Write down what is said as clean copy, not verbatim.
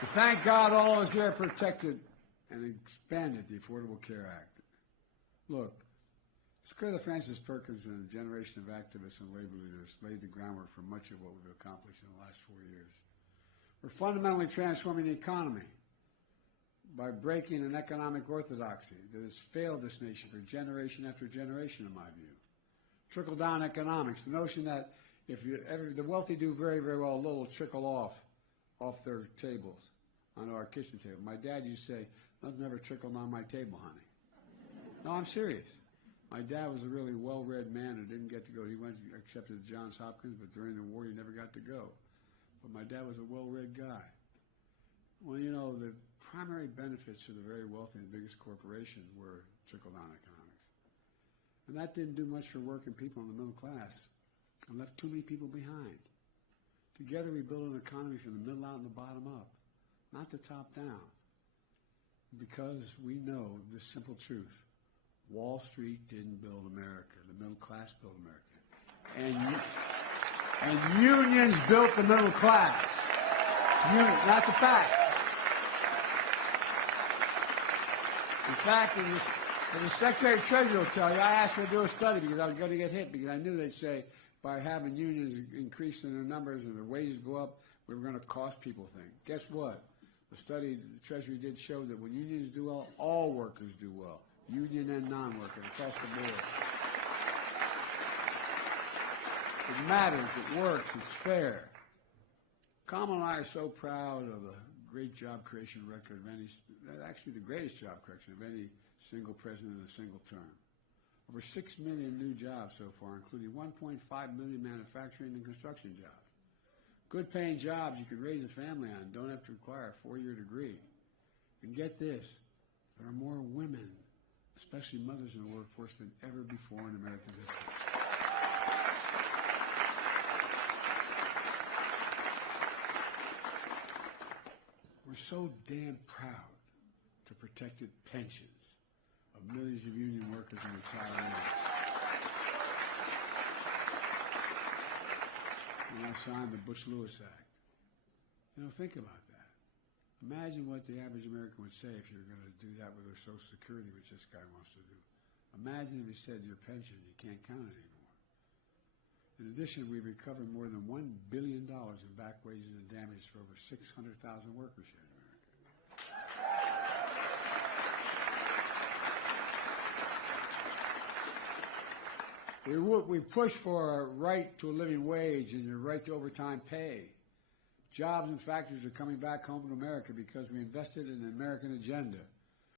But thank God all of us here protected and expanded the Affordable Care Act. Look, it's clear that Francis Perkins and a generation of activists and labor leaders laid the groundwork for much of what we've accomplished in the last 4 years. We're fundamentally transforming the economy by breaking an economic orthodoxy that has failed this nation for generation after generation, in my view. Trickle-down economics, the notion that if the wealthy do very, very well, a little trickle off their tables, onto our kitchen table. My dad used to say, nothing ever trickled on my table, honey. No, I'm serious. My dad was a really well-read man who didn't get to go. He went accepted to Johns Hopkins, but during the war he never got to go. But my dad was a well-read guy. Well, you know, the primary benefits to the very wealthy and biggest corporations were trickle-down economics. And that didn't do much for working people in the middle class and left too many people behind. Together we built an economy from the middle out and the bottom up, not the top down. Because we know this simple truth. Wall Street didn't build America. The middle class built America. And unions built the middle class. That's a fact. In fact, as the Secretary of Treasury will tell you, I asked her to do a study because I was going to get hit because I knew they'd say by having unions increasing their numbers and their wages go up, we were going to cost people things. Guess what? The study the Treasury did show that when unions do well, all workers do well. Union and non-workers across the board. It matters, it works, it's fair. Kamala and I are so proud of the great job creation record of any, actually the greatest job creation of any single president in a single term. Over 6 million new jobs so far, including 1.5 million manufacturing and construction jobs. Good paying jobs you can raise a family on, don't have to require a 4-year degree. And get this, there are more women, especially mothers in the workforce, than ever before in American history. We're so damn proud to protected pensions of millions of union workers and retirees. When I signed the Bush-Lewis Act. You know, think about that. Imagine what the average American would say if you're going to do that with their Social Security, which this guy wants to do. Imagine if he said your pension, you can't count it anymore. In addition, we've recovered more than $1 billion in back wages and damages for over 600,000 workers here in America. We push for a right to a living wage and your right to overtime pay. Jobs and factories are coming back home to America because we invested in an American agenda.